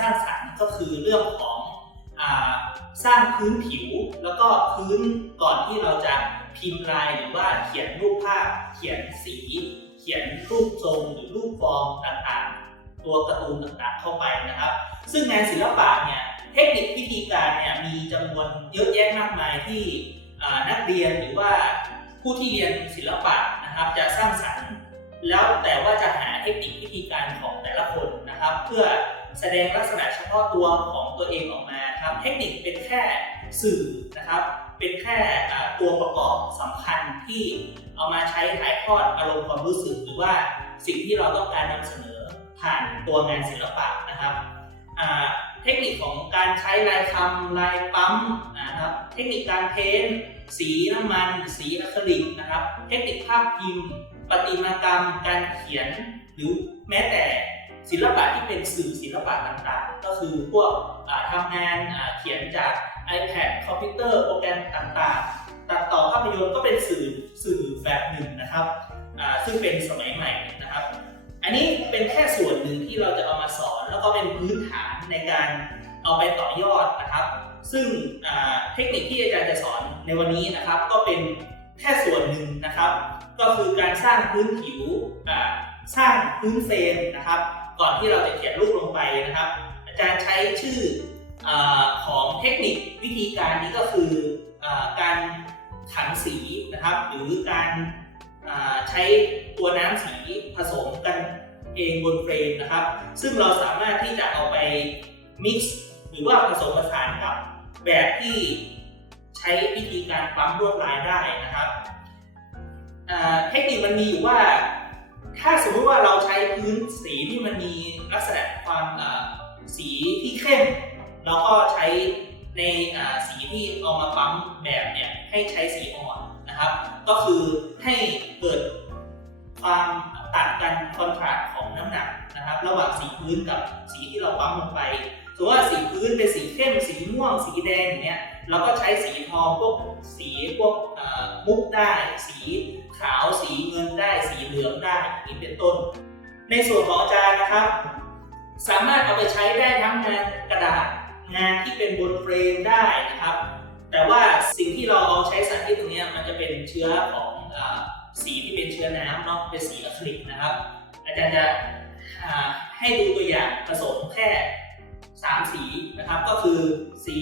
สร้างสรรค์ก็คือเรื่องของอสร้างพื้นผิว แล้วก็พื้นก่อนที่เราจะพิมพ์ลายหรือว่าเขียนรูปภาพ เขียนสี เขียนรูปทรงหรือรูปฟอร์มต่างๆ ตัวการ์ตูนต่างๆเข้าไปนะครับ ซึ่งงานศิลปะเนี่ยเทคนิควิธีการเนี่ยมีจำนวนเยอะแยะมากมายที่นักเรียนหรือว่าผู้ที่เรียนศิลปะนะครับจะสร้างสรรค์ แล้วแต่ว่าจะหาเทคนิควิธีการของแต่ละคนนะครับ เพื่อ แสดงลักษณะเฉพาะตัวของตัวเองออกมาครับเทคนิคเป็นแค่สื่อนะครับ เป็นแค่ตัวประกอบสำคัญที่เอามาใช้ถ่ายทอดอารมณ์ความรู้สึก หรือว่าสิ่งที่เราต้องการนำเสนอผ่านตัวงานศิลปะนะครับเทคนิคของการใช้ลายคำลายปั๊มนะครับเทคนิคการเพ้นสีน้ำมัน สีอะคริลิกนะครับ เทคนิคภาพพิมพ์ประติมากรรม การเขียน หรือแม้แต่ ศิลปะที่เป็นสื่อศิลปะต่างๆ ก็คือพวกทำงานเขียนจาก iPad คอมพิวเตอร์โปรแกรมต่างๆ ตัดต่อภาพยนตร์ก็เป็นสื่อสื่อแบบหนึ่งนะครับซึ่งเป็นสมัยใหม่นะครับ อันนี้เป็นแค่ส่วนหนึ่งที่เราจะเอามาสอน แล้วก็เป็นพื้นฐานในการเอาไปต่อยอดนะครับ ซึ่งเทคนิคที่อาจารย์จะสอนในวันนี้นะครับ ก็เป็นแค่ส่วนหนึ่งนะครับ ก็คือการสร้างพื้นผิวสร้างพื้นเฟรมนะครับ ก่อนที่เราจะเขียนรูปลงไปนะครับ อาจารย์ใช้ชื่ออของเทคนิควิธีการนี้ก็คืออการขันสีนะครับ หรือการใช้ตัวน้ำสีผสมกันเองบนเฟรมนะครับ ซึ่งเราสามารถที่จะเอาไป mix หรือว่าผสมผสานกับแบบที่ใช้วิธีการปั๊มลวดลายได้นะครับเทคนิคมันมีอยู่ว่า ถ้าสมมติว่าเราใช้พื้นสีที่มันมีลักษณะความสีที่เข้ม เราก็ใช้ในสีที่เอามาปั๊มแบบเนี่ยให้ใช้สีอ่อนนะครับ ก็คือให้เกิดความต่างกันคอนทราสต์ของน้ำหนักนะครับ ระหว่างสีพื้นกับสีที่เราปั๊มลงไปสมมติว่าสีพื้นเป็นสีเข้ม สีม่วง สีแดงอย่างเงี้ยเราก็ใช้สีทองพวกสีพวกมุกได้ สี ขาวสีเงินได้สีเหลืองได้นี้เป็นต้น ในส่วนของอาจารย์นะครับ สามารถเอาไปใช้ได้ทั้งงานกระดาษงานที่เป็นบนเฟรมได้นะครับ แต่ว่าสิ่งที่เราเอาใช้สารที่ตรงนี้มันจะเป็นเชื้อของอสีที่เป็นเชื้อน้ำเนาะเป็นสีอะคริลิกนะครับ อาจารย์จะให้ดูตัวอย่างผสมแค่3สีนะครับ ก็คือสี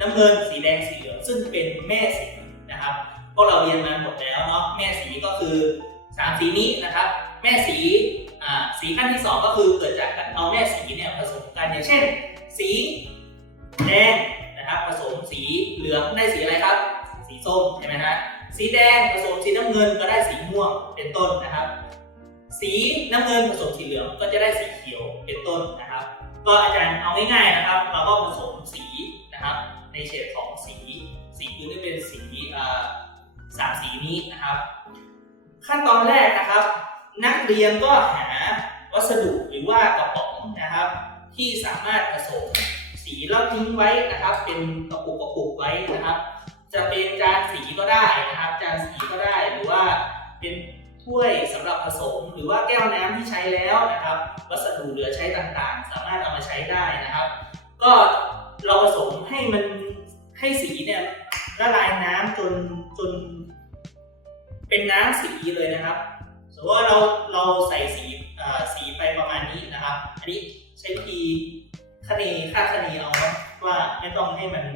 น้ำเงิน สีแดงสีเหลืองซึ่งเป็นแม่สีนะครับ พวกเราเรียนมาหมดแล้วเนาะแม่สีก็คือ 3 สีนี้นะครับ แม่สีอ่าสีขั้นที่ 2 ก็คือเกิดจากการเอาแม่สีเนี่ยผสมกันอย่างเช่น สีแดงนะครับผสมสีเหลืองได้สีอะไรครับ สีส้มใช่ไหมฮะสีแดงผสมสีน้ำเงินก็ได้สีม่วงเป็นต้นนะครับ สีน้ำเงินผสมสีเหลืองก็จะได้สีเขียวเป็นต้นนะครับ ก็อาจารย์เอาง่ายๆนะครับ เราก็ผสมสีนะครับ ในเฉดของสี สีพื้นที่เป็นสีอ่า สามสีนี้นะครับ ขั้นตอนแรกนะครับ นักเรียนก็หาวัสดุหรือว่ากระป๋องนะครับ ที่สามารถผสมสีแล้วทิ้งไว้นะครับ เป็นกระปุกกระปุกไว้นะครับ จะเป็นจานสีก็ได้นะครับ จานสีก็ได้หรือว่าเป็นถ้วยสำหรับผสม หรือว่าแก้วน้ำที่ใช้แล้วนะครับ วัสดุเหลือใช้ต่างๆ สามารถเอามาใช้ได้นะครับ ก็เราผสมให้มัน ให้สีเนี่ยละลายน้ำจนจน เป็นน้ำสีเลยนะครับสมมติว่าเราเราใส่สีเอ่อสีไปประมาณนี้นะครับ อันนี้ใช้วิธีคะเนคาคะเนเอาว่าไม่ต้องให้มัน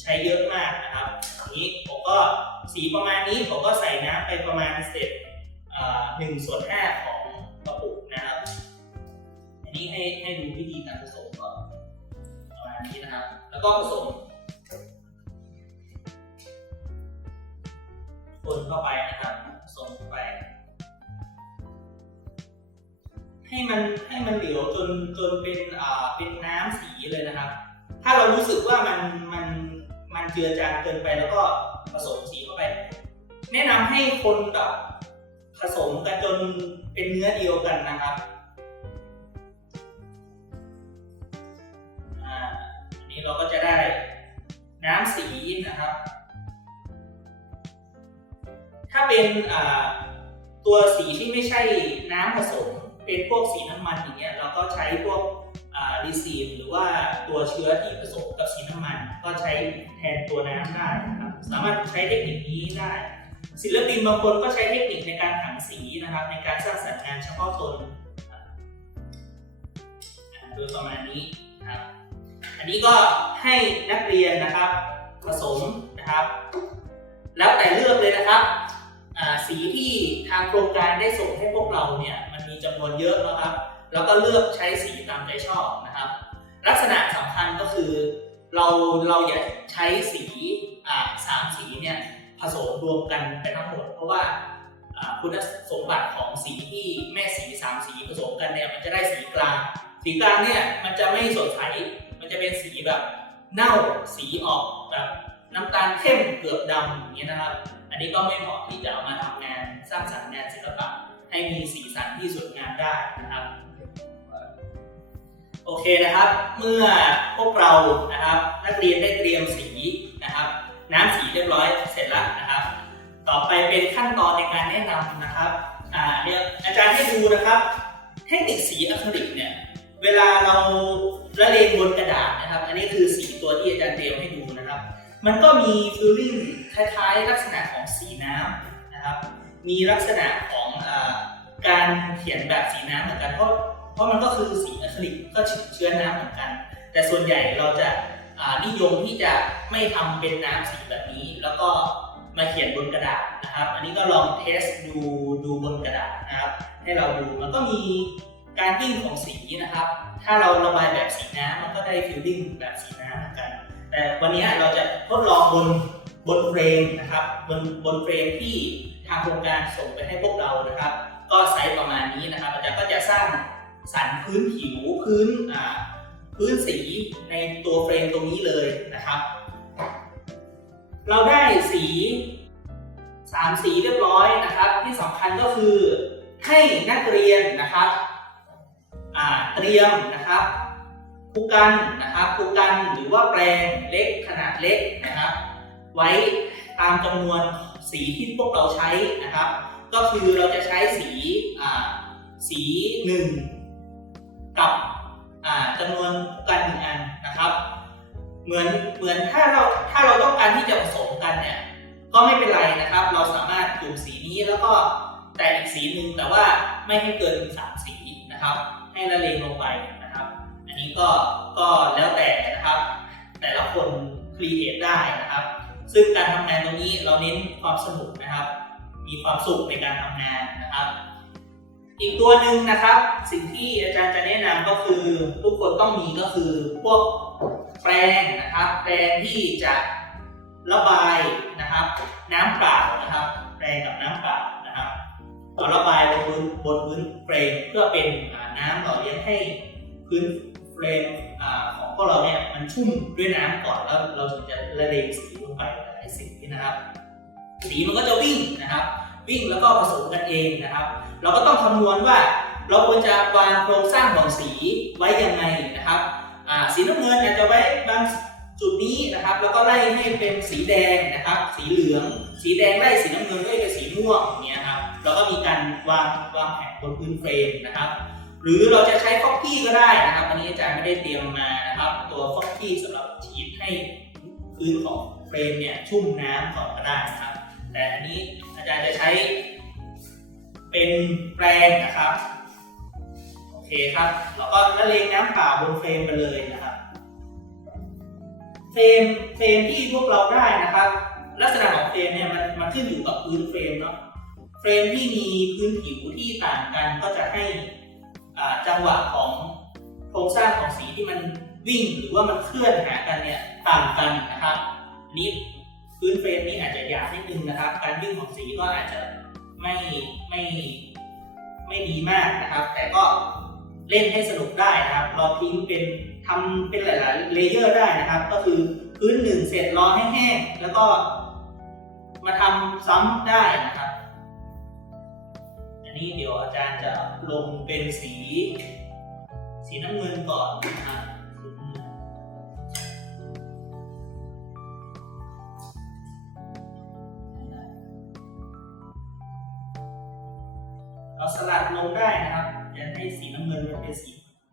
ใช้เยอะมากนะครับอันนี้ผมก็สีประมาณนี้ผมก็ใส่น้ำไปประมาณเศษหนึ่งส่วนห้าของกระปุกนะครับ อันนี้ให้ให้ดูวิธีการผสมก่อนประมาณนี้นะครับ แล้วก็ผสมคนเข้าไปนะครับผส่งเข้าไป ให้มันให้มันเหลวจนจนเป็นอ่าเป็นน้ำสีเลยนะครับ ถ้าเรารู้สึกว่ามันมันมันเจือจางเกินไปแล้วก็ผสมสีเข้าไป แนะนำให้คนกับผสมกันจนเป็นเนื้อเดียวกันนะครับ น้ำสีนะครับ ถ้าเป็นตัวสีที่ไม่ใช่น้ำผสม เป็นพวกสีน้ำมันอย่างเงี้ยเราก็ใช้พวกรีซีนหรือว่าตัวเชื้อที่ผสมกับสีน้ำมัน ก็ใช้แทนตัวน้ำได้นะครับสามารถใช้เทคนิคนี้ได้ ศิลปินบางคนก็ใช้เทคนิคในการถังสีนะครับ ในการสร้างสรรค์งานเฉพาะตนโดยประมาณนี้นะครับ นี้ก็ให้นักเรียนนะครับผสมนะครับ แล้วแต่เลือกเลยนะครับสีที่ทางโครงการได้ส่งให้พวกเราเนี่ยมันมีจำนวนเยอะนะครับ แล้วก็เลือกใช้สีตามใจชอบนะครับ ลักษณะสำคัญก็คือ เราเราอย่าใช้สีสามสีเนี่ยผสมรวมกันไปทั้งหมด เพราะว่าคุณสมบัติของสีที่แม่สีสามสีผสมกันเนี่ยมันจะได้สีกลาง สีกลางเนี่ยมันจะไม่สดใส มันจะเป็นสีแบบเน่าสีออกแบบน้ำตาลเข้มเกือบดำอย่างเงี้ยนะครับ อันนี้ก็ไม่เหมาะที่จะเอามาทำงานสร้างสรรค์งานศิลปะให้มีสีสันที่สวยงามได้นะครับ โอเคนะครับ เมื่อพวกเรานะครับนักเรียนได้เตรียมสีนะครับ น้ำสีเรียบร้อยเสร็จแล้วนะครับ ต่อไปเป็นขั้นตอนในการแนะนำนะครับอ่าเนี่ยอาจารย์ให้ดูนะครับเทคนิคสีอะคริลิกเนี่ย เวลาเราละเลงบนกระดาษนะครับ อันนี้คือสีตัวที่อาจารย์เตรียมให้ดูนะครับ มันก็มีฟีลลิ่งคล้ายๆ ลักษณะของสีน้ำนะครับ มีลักษณะของอการเขียนแบบสีน้ำเหมือนกันเพราะเพราะมันก็คือสีอะคริลิกก็เชื้อน้ำเหมือนกัน แต่ส่วนใหญ่เราจะานิยมที่จะไม่ทำเป็นน้ำสีแบบนี้ แล้วก็มาเขียนบนกระดาษนะครับ อันนี้ก็ลองเทสดูดูบนกระดาษนะครับ ให้เราดูมันก็มี การวิ่งของสีนะครับ ถ้าเราระบายแบบสีน้ำมันก็ได้ฟิลลิ่งแบบสีน้ำเหมือนกัน แต่วันนี้เราจะทดลองบนบนเฟรมนะครับ บนบนเฟรมที่ทางโครงการส่งไปให้พวกเรานะครับ ก็ไซส์ประมาณนี้นะครับอาจารย์ก็จะสร้างสรรพื้นผิวพื้นอ่าพื้นสีในตัวเฟรมตรงนี้เลยนะครับ เราได้สีสามสีเรียบร้อยนะครับ ที่สำคัญก็คือให้นักเรียนนะครับ เตรียมนะครับคูกันนะครับคูกันหรือว่าแปรงเล็กขนาดเล็กนะครับ ไว้ตามจำนวนสีที่พวกเราใช้นะครับ ก็คือเราจะใช้สีสีหนึ่งกับอ่าจำนวนกันหนึ่งอันนะครับ เหมือนเหมือนถ้าเราถ้าเราต้องการที่จะผสมกันเนี่ยก็ไม่เป็นไรนะครับ เราสามารถจุ่มสีนี้แล้วก็แต่อีกสีหนึ่งแต่ว่าไม่ให้เกินสามสีนะครับ ให้ละเลงลงไปนะครับ อันนี้ก็ก็แล้วแต่นะครับ แต่ละคนครีเอทได้นะครับ ซึ่งการทำงานตรงนี้เราเน้นความสนุกนะครับ มีความสุขในการทำงานนะครับ อีกตัวหนึ่งนะครับ สิ่งที่อาจารย์จะแนะนำก็คือทุกคนต้องมีก็คือพวกแปรงนะครับ แปรงที่จะระบายนะครับ น้ำเปล่านะครับ แปรงกับน้ำเปล่า นะครับเอระบายบนพื้นบนพื้นเฟรมเพื่อเป็นน้ำหล่อเลี้ยงให้พื้นเฟรมของพวกเราเนี่ยมันชุ่มด้วยน้ำก่อนแล้วเราถึงจะละเลงสีลงไปในสีนะครับ สีมันก็จะวิ่งนะครับ วิ่งแล้วก็ผสมกันเองนะครับ เราก็ต้องคำนวณว่าเราควรจะวางโครงสร้างของสีไว้ยังไงนะครับสีน้ำเงินอาจจะไว้บางจุดนี้นะครับ แล้วก็ไล่ให้เป็นสีแดงนะครับ สีเหลือง สีแดงไล่สีน้ำเงินให้เป็นสีม่วงอย่างเงี้ยค แล้วก็มีการวางวางแผนบนพื้นเฟรมนะครับ หรือเราจะใช้ฟอกกี้ก็ได้นะครับ อันนี้อาจารย์ไม่ได้เตรียมมานะครับ ตัวฟอกกี้สำหรับฉีดให้พื้นของเฟรมเนี่ยชุ่มน้ำก่อนก็ได้นะครับ แต่อันนี้อาจารย์จะใช้เป็นแปรงนะครับโอเคครับแล้วก็ละเลงน้ำเปล่าบนเฟรมไปเลยนะครับเฟรมเฟรมที่พวกเราได้นะครับ ลักษณะของเฟรมเนี่ยมันมันขึ้นอยู่กับพื้นเฟรมเนาะ รมที่มีพื้นผิวที่ต่างกันก็จะให้จังหวะของโครงสร้างของสีที่มันวิ่งหรือว่ามันเคลื่อนหากันเนี่ยต่างกันนะครับนี้พื้นเฟรมนี้อาจจะหยาบนิดนึงนะครับ การวิ่งของสีก็อาจจะไม่ไม่ไม่ดีมากนะครับ แต่ก็เล่นให้สนุกได้นะครับเราทิ้งเป็นทำเป็นหลาย ๆ เลเยอร์ได้นะครับ ก็คือพื้นหนึ่งเสร็จรอให้แห้งแล้วก็มาทำซ้ำได้นะครับ นี้เดี๋ยวอาจารย์จะลงเป็นสี สีน้ำเงินก่อนนะครับเราสลัดลงได้นะครับอย่าให้สีน้ำเงินมันเป็นสี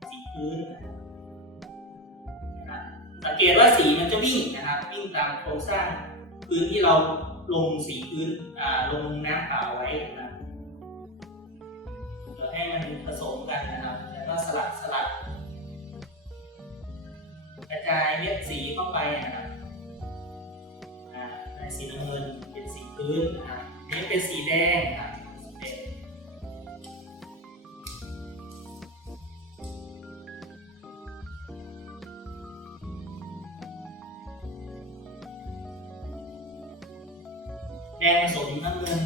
สีพื้นนะครับสังเกตว่าสีมันจะวิ่งนะครับ วิ่งตามโครงสร้างพื้นที่เราลงสีพื้นลงน้ำเปล่าไว้ สมกันนะครับ แล้วก็สลัดสลัด กระจายเม็ดสีเข้าไปนะครับอ่าได้สีน้ำเงินเป็นสีพื้นนะครับนี่เป็นสีแดงนะครับแดงผสมน้ำเงิน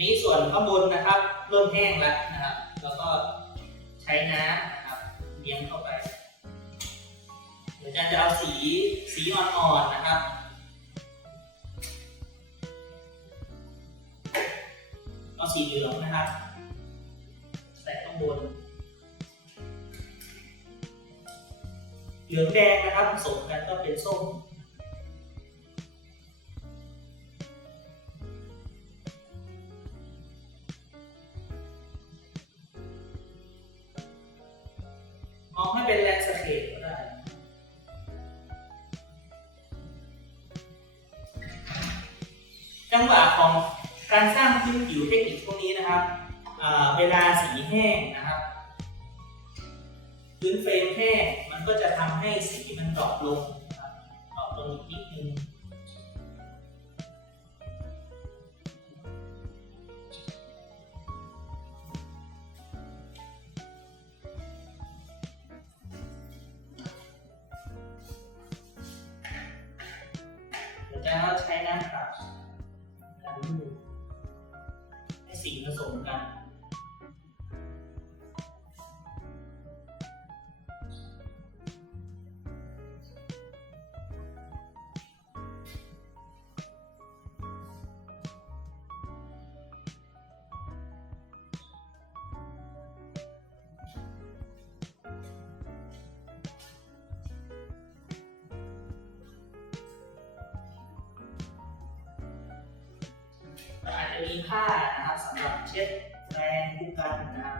นี้ส่วนข้างบนนะครับ เริ่มแห้งแล้วนะครับ แล้วก็ใช้น้ำนะครับเลี้ยงเข้าไปเดี๋ยวอาจารย์จะเอาสีสีอ่อนๆนะ จังหวะของการสร้างพื้นผิวเทคนิคพวกนี้นะครับเวลาสีแห้งนะครับ พื้นเฟรมแห้งมันก็จะทำให้สีมันดรอปลงครับดรอปลงอีกนิด มีผ้านะครับสำหรับเช็ดแรงคู่กันนะครับ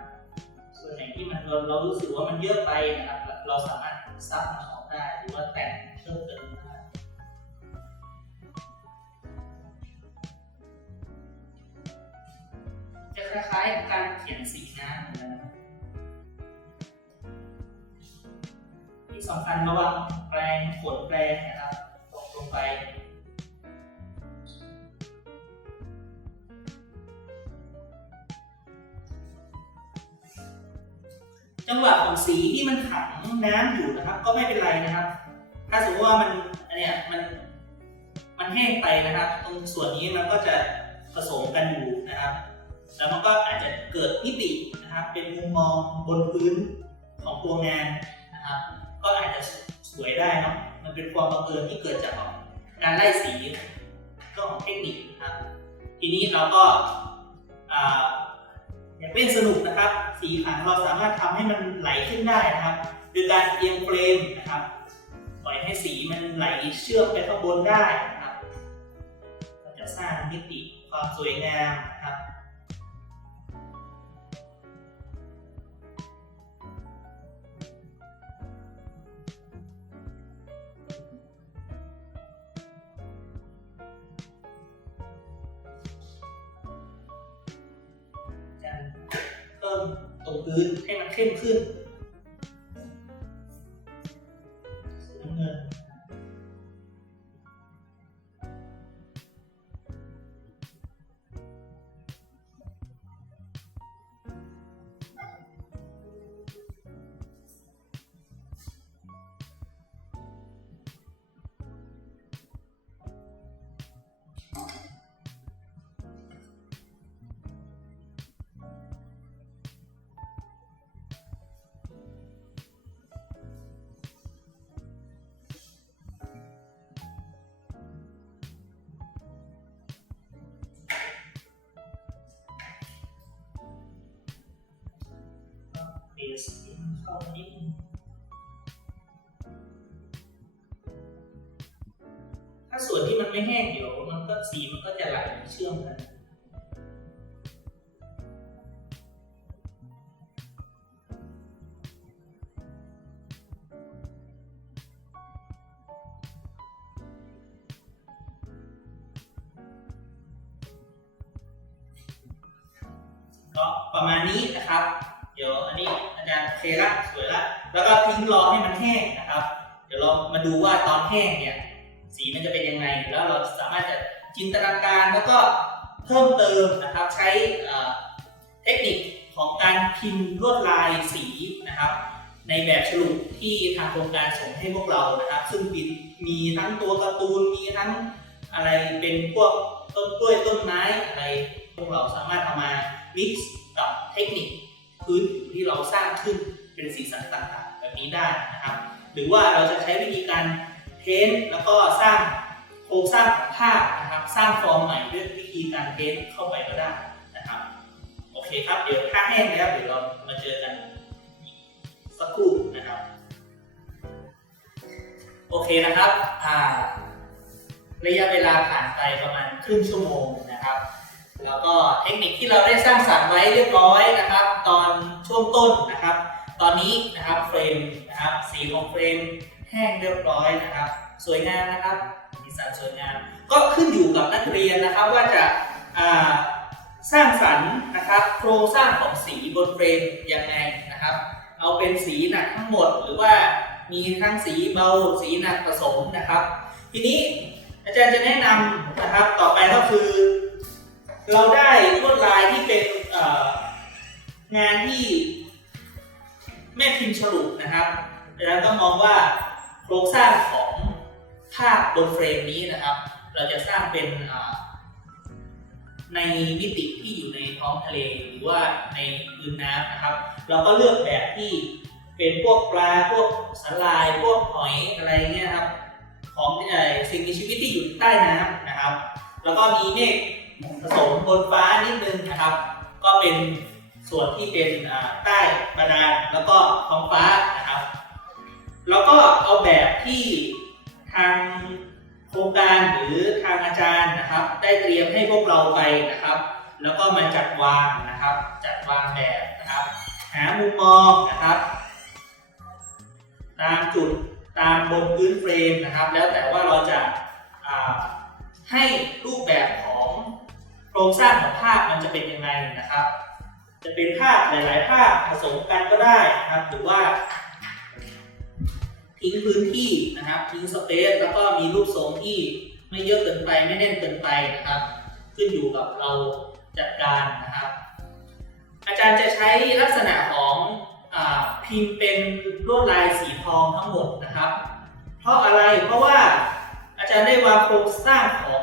ส่วนไหนที่มันเราเรารู้สึกว่ามันเยอะไปนะครับ เราสามารถซับมันออกได้หรือว่าแต่งเพิ่มเติมได้จะคล้ายๆกับการเขียนสีน้ำเหมือนกันนะครับที่สำคัญระวังแปรงขนแปรง สีที่มันขังน้ำอยู่นะครับ ก็ไม่เป็นไรนะครับ ถ้าสมมติว่ามันอันเนี้ยมันมันแห้งไปนะครับ ตรงส่วนนี้มันก็จะผสมกันอยู่นะครับ แล้วมันก็อาจจะเกิดมิตินะครับ เป็นมุมมองบนพื้นของตัวงานนะครับ ก็อาจจะสวยได้เนาะมันเป็นความบังเอิญที่เกิดจากการไล่สีก็ของเทคนิคนะครับ ทีนี้เราก็ อ่าอยากเล่นสนุกนะครับ สีขันเราสามารถทำให้มันไหลขึ้นได้นะครับ โดยการเอียงเฟรมนะครับปล่อยให้สีมันไหลเชื่อมไปข้างบนได้นะครับก็จะสร้างมิติความสวยงามนะครับ เพิ่มตรงพื้นให้มันเข้มขึ้น ถ้าส่วนที่มันไม่แห้งเดี๋ยวมันก็สีมันก็จะไหลเชื่อมกัน ที่ทางโครงการส่งให้พวกเรานะครับ ซึ่งมีมีทั้งตัวการ์ตูนมีทั้งอะไรเป็นพวกต้นกล้วยต้นไม้อะไรพวกเราสามารถเอามา mix กับเทคนิคพื้นที่เราสร้างขึ้นเป็นสีสันต่างๆ แบบนี้ได้นะครับ หรือว่าเราจะใช้วิธีการเพ้นแล้วก็สร้างโครงสร้างของภาพนะครับ สร้างฟอร์มใหม่ด้วยวิธีการเพ้นเข้าไปก็ได้นะครับ โอเคครับ เดี๋ยวถ้าแห้งแล้วเดี๋ยวเรามาเจอกันสักครู่ โอเคนะครับอ่าระยะเวลาผ่านไปประมาณครึ่งชั่วโมงนะครับ แล้วก็เทคนิคที่เราได้สร้างสรรค์ไว้เรียบร้อยนะครับ ตอนช่วงต้นนะครับ ตอนนี้นะครับเฟรมนะครับสีของเฟรมแห้งเรียบร้อยนะครับ สวยงามนะครับสีสันสวยงามก็ขึ้นอยู่กับนักเรียนนะครับว่าจะาสร้างสรรค์นะครับโครงสร้างของสีบนเฟรมยังไงนะครับ เอาเป็นสีหนักทั้งหมดหรือว่า มีทั้งสีเบาสีหนักผสมนะครับ ทีนี้อาจารย์จะแนะนำนะครับต่อไปก็คือ เราได้ลวดลายที่เป็นงานที่แม่พิมพ์ฉลุนะครับอาจารย์ก็มองว่าโครงสร้างของภาพบนเฟรมนี้นะครับ เราจะสร้างเป็นในมิติที่อยู่ในท้องทะเลหรือว่าในพื้นน้ำนะครับ เราก็เลือกแบบที่ เป็นพวกปลาพวกสลายพวกหอยอะไรเงี้ยครับของสิ่งมีชีวิตที่อยู่ใต้น้ำนะครับ แล้วก็มีเมฆผสมบนฟ้านิดนึงนะครับ ก็เป็นส่วนที่เป็นใต้บาดาลแล้วก็ท้องฟ้านะครับ แล้วก็เอาแบบที่ทางโครงการหรือทางอาจารย์นะครับ ได้เตรียมให้พวกเราไปนะครับ แล้วก็มาจัดวางนะครับ จัดวางแบบนะครับ หามุมมองนะครับ ตามจุดตามบนพื้นเฟรมนะครับ แล้วแต่ว่าเราจะาให้รูปแบบของโครงสร้างของภาพมันจะเป็นยังไงนะครับ จะเป็นภาพหลาย ๆ ภาพผสมกันก็ได้นะครับหรือว่า ทิ้งพื้นที่นะครับทิ้งสเปซแล้วก็มีรูปทรงที่ไม่เยอะเกินไปไม่แน่นเกินไปนะครับ ขึ้นอยู่กับเราจัดการนะครับ อาจารย์จะใช้ลักษณะของ พิมพ์เป็นลวดลายสีทองทั้งหมดนะครับ เพราะอะไรเพราะว่าอาจารย์ได้วางโครงสร้างของ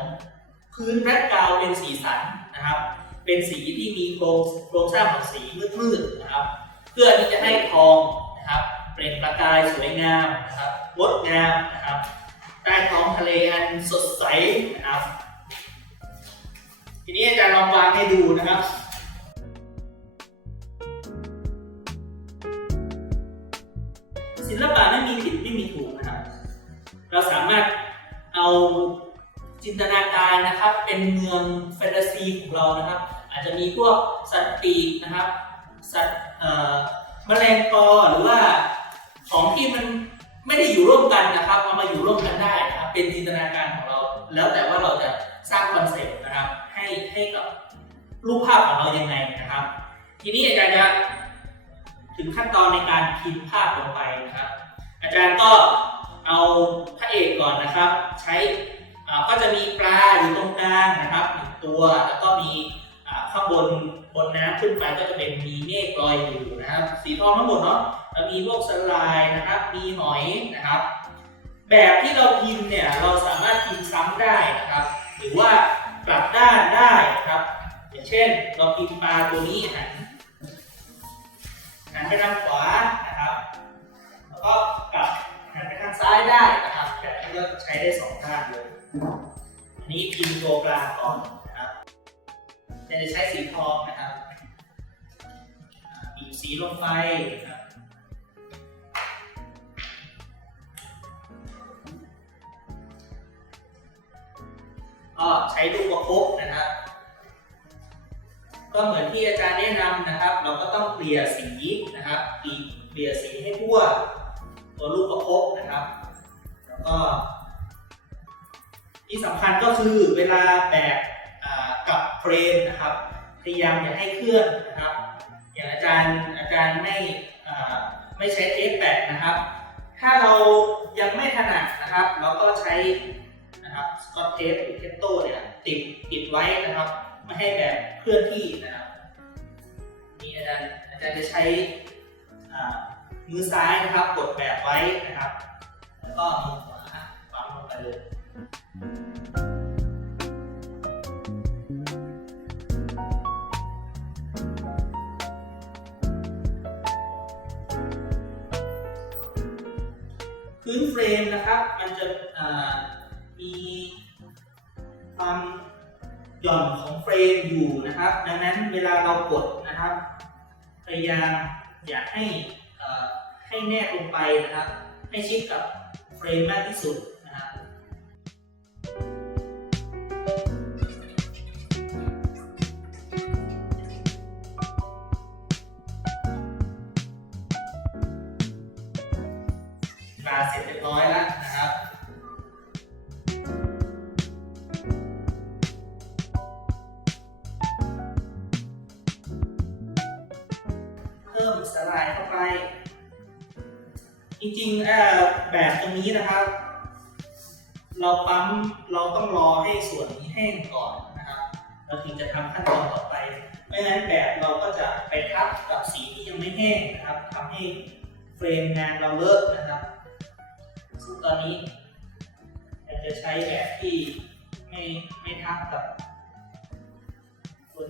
พื้นแบ็กกราวเป็นสีสันนะครับ เป็นสีที่มีโครงโครงสร้างของสีมืดๆนะครับ เพื่อที่จะให้ทองนะครับ เปล่งประกายสวยงามนะครับงดงามนะครับใต้ท้องทะเลอันสดใสนะครับ ทีนี้อาจารย์ลองวางให้ดูนะครับ ลปะไม่มีผิดไม่มีถูกนะครับ เราสามารถเอาจินตนาการนะครับ เป็นเมืองแฟนตาซีของเรานะครับ อาจจะมีพวกสัตว์ปีกนะครับ สัตว์แมลงปอหรือว่าของที่มันไม่ได้อยู่ร่วมกันนะครับเอามาอยู่ร่วมกันได้นะครับเป็นจินตนาการของเรา แล้วแต่ว่าเราจะสร้างคอนเซ็ปต์นะครับ ให้ให้กับรูปภาพของเรายังไงนะครับ ทีนี้อาจารย์จะ ถึงขั้นตอนในการพิมพ์ภาพลงไปนะครับ อาจารย์ก็เอาพระเอกก่อนนะครับ ใช้ก็จะมีปลาอยู่ตรงกลางนะครับหนึ่งตัวแล้วก็มีข้างบนบนน้ำขึ้นไปก็จะเป็นมีเมฆลอยอยู่นะครับ สีทองทั้งหมดเนาะแล้วมีพวกสลายนะครับ มีหอยนะครับ แบบที่เราพิมพ์เนี่ยเราสามารถพิมพ์ซ้ำได้นะครับ หรือว่ากลับด้านได้นะครับ อย่างเช่น เราพิมพ์ปลาตัวนี้หัน หันไปทางขวานะครับ แล้วก็กลับหันไปทางซ้ายได้นะครับแบบนี้ก็ใช้ได้สองด้านเลยอันนี้พิมพ์ตัวกลางก่อนนะครับจะใช้สีทองนะครับบีบสีลงไปนะครับก็ใช้ลูกประคบนะครับ ก็เหมือนที่อาจารย์แนะนำนะครับ เราก็ต้องเกลี่ยสีนะครับเกลี่ยสีให้ทั่ว ตัวลูกประคบนะครับ แล้วก็ ที่สำคัญก็คือเวลาแบกกับเฟรมนะครับ พยายามอย่าให้เคลื่อนนะครับ อย่างอาจารย์อาจารย์ไม่ไม่ใช้เทปแปะนะครับ ถ้าเรายังไม่ถนัดนะครับ เราก็ใช้นะครับสกอตเทปหรือเทปโต้เนี่ยติดติดไว้นะครับ ไม่ให้แบบเคลื่อนที่นะครับนี่อาจารย์อาจารย์จะใช้มือซ้ายนะครับกดแบบไว้นะครับ แล้วก็มือขวาปั๊มลงไปเลยพื้นเฟรมนะครับ มันจะมีความ หย่อนของเฟรมอยู่นะครับ ดังนั้นเวลาเรากดนะครับ พยายามอยากให้ให้แนบลงไปนะครับ ให้ชิดกับเฟรมมากที่สุด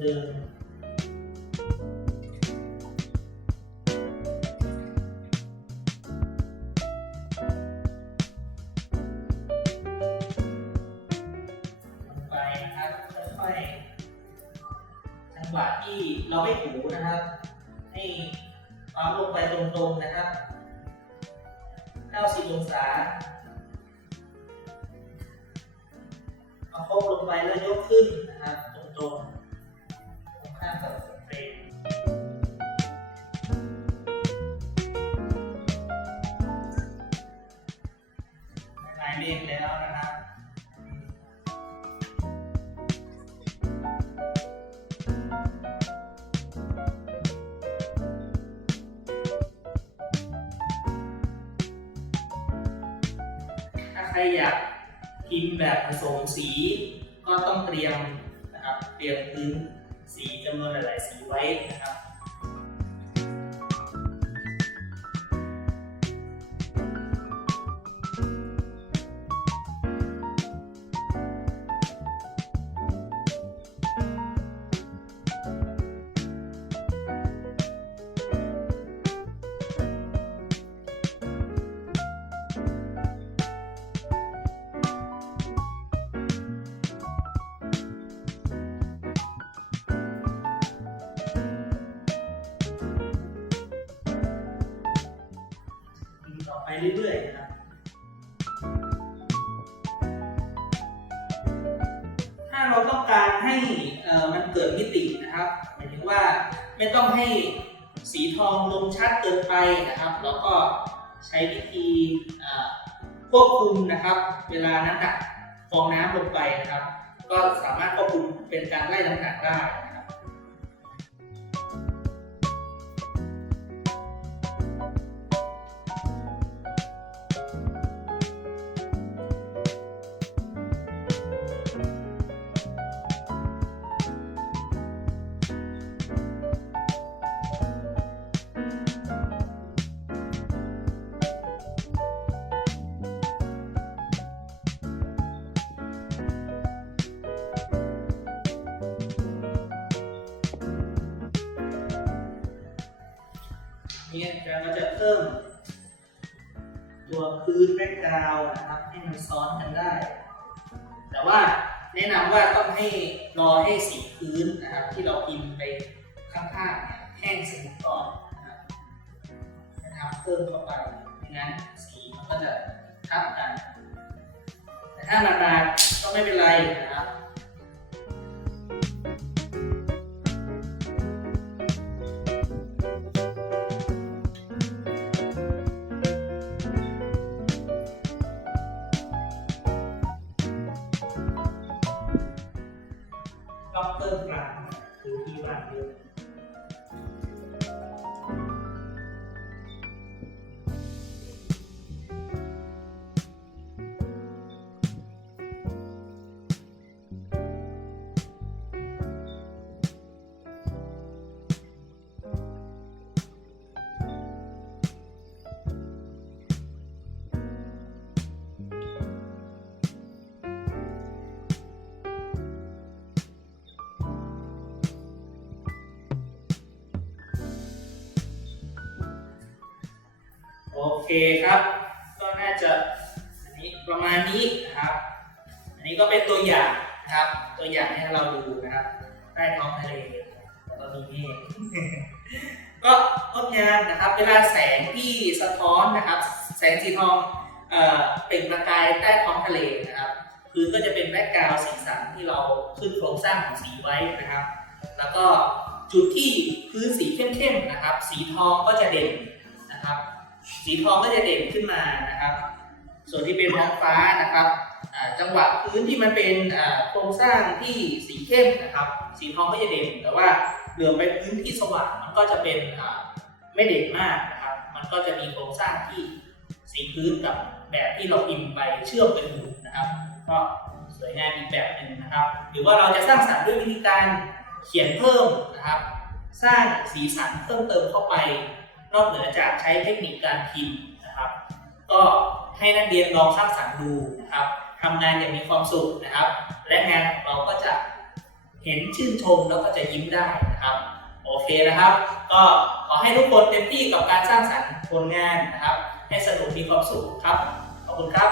ตัว ใครอยากพิมพ์แบบผสมสี ก็ต้องเตรียมนะครับเตรียมพื้นสีจำนวนหลาย ๆ สีไว้นะครับ เกิดมิตินะครับหมายถึงว่าไม่ต้องให้สีทองลงชัดเกินไปนะครับ แล้วก็ใช้วิธีควบคุมนะครับ เวลาน้ำหนักฟองน้ำลงไปนะครับ ก็สามารถควบคุมเป็นการไล่น้ำหนักได้ พื้นแบ็กกราวนะครับให้มันซ้อนกันได้ แต่ว่าแนะนำว่าต้องให้รอให้สีพื้นนะครับ ที่เราพิมพ์ไปข้างๆแห้งสนิทก่อนนะครับเพิ่มเข้าไปงั้นสีมันก็จะทับกัน แต่ถ้านานๆก็ไม่เป็นไรนะครับ ก็เเคครับ ก็น่าจะอันนี้ประมาณนี้นะครับ อันนี้ก็เป็นตัวอย่างนะครับ ตัวอย่างให้เราดูนะครับใต้ท้องทะเลแล้วก็มีเมฆก็งดงามนะครับ เวลาแสงที่สะท้อนนะครับ แสงสีทองเอ่อปล่งประกายใต้ท้องทะเลนะครับพื้นก็จะเป็นแบ็กกราวด์สีสันที่เราขึ้นโครงสร้างของสีไว้นะครับ แล้วก็จุดที่พื้นสีเข้มๆนะครับ สีทองก็จะเด่น สีทองก็จะเด่นขึ้นมานะครับ ส่วนที่เป็นท้องฟ้านะครับจังหวะพื้นที่มันเป็นโครงสร้างที่สีเข้มนะครับ สีทองก็จะเด่นแต่ว่าเหลือไปพื้นที่สว่างมันก็จะเป็นไม่เด่นมากนะครับ มันก็จะมีโครงสร้างที่สีพื้นกับแบบที่เราพิมพ์ไปเชื่อมกันอยู่นะครับ ก็สวยงามอีกแบบหนึ่งนะครับ หรือว่าเราจะสร้างสรรค์ด้วยวิธีการเขียนเพิ่มนะครับ สร้างสีสันเพิ่มเติมเข้าไป นอกเหนือจากใช้เทคนิคการพิมพ์นะครับ ก็ให้นักเรียนลองสร้างสรรค์ดูนะครับทำงานอย่างมีความสุขนะครับ และงานของเราก็จะเห็นชื่นชมแล้วก็จะยิ้มได้นะครับ โอเคนะครับ ก็ขอให้ทุกคนเต็มที่กับการสร้างสรรค์ผลงานนะครับ ให้สนุกมีความสุขครับ ขอบคุณครับ